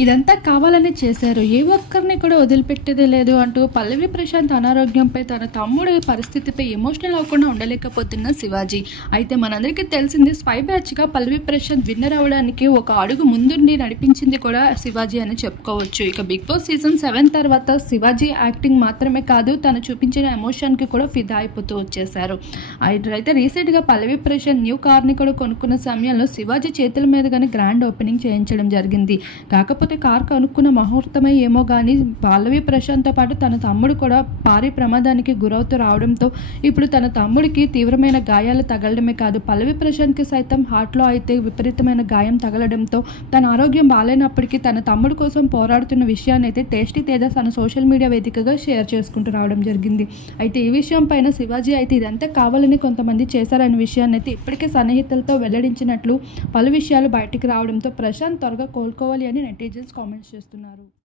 ఇదంతా కావాలనే చేశారు. ఏ ఒక్కరిని కూడా వదిలిపెట్టేదే లేదు అంటూ పల్లవి ప్రశాంత్ అనారోగ్యంపై, తన తమ్ముడి పరిస్థితిపై ఎమోషనల్ అవ్వకుండా ఉండలేకపోతున్న శివాజీ. అయితే మనందరికీ తెలిసింది, స్పై బ్యాచ్గా పల్లవి ప్రశాంత్ విన్నర్ అవ్వడానికి ఒక అడుగు ముందుండి నడిపించింది కూడా శివాజీ అని చెప్పుకోవచ్చు. ఇక బిగ్ బాస్ సీజన్ 7 తర్వాత శివాజీ యాక్టింగ్ మాత్రమే కాదు, తను చూపించిన ఎమోషన్కి కూడా ఫిదా అయిపోతూ వచ్చేశారు. అయితే రీసెంట్గా పల్లవి ప్రశాంత్ న్యూ కార్ని కూడా కొనుక్కున్న సమయంలో శివాజీ చేతుల మీదుగానే గ్రాండ్ ఓపెనింగ్ చేయించడం జరిగింది. కాకపోతే కారు కనుక్కున్న ముహూర్తమే ఏమో కానీ పల్లవి ప్రశాంత్తో పాటు తన తమ్ముడు కూడా భారీ ప్రమాదానికి గురవుతూ రావడంతో ఇప్పుడు తన తమ్ముడికి తీవ్రమైన గాయాలు తగలడమే కాదు, పల్లవి ప్రశాంత్కి సైతం హార్ట్లో అయితే విపరీతమైన గాయం తగలడంతో తన ఆరోగ్యం బాగాలేనప్పటికీ తన తమ్ముడు కోసం పోరాడుతున్న విషయాన్ని అయితే టేస్టీ తేజ తన సోషల్ మీడియా వేదికగా షేర్ చేసుకుంటూ రావడం జరిగింది. అయితే ఈ విషయం పైన శివాజీ అయితే ఇదంతా కావాలని కొంతమంది చేశారనే విషయాన్ని అయితే ఇప్పటికే సన్నిహితులతో వెల్లడించినట్లు పలు విషయాలు బయటికి రావడంతో ప్రశాంత్ త్వరగా కోలుకోవాలి అని నెటిజన్స్ కామెంట్స్ చేస్తున్నారు.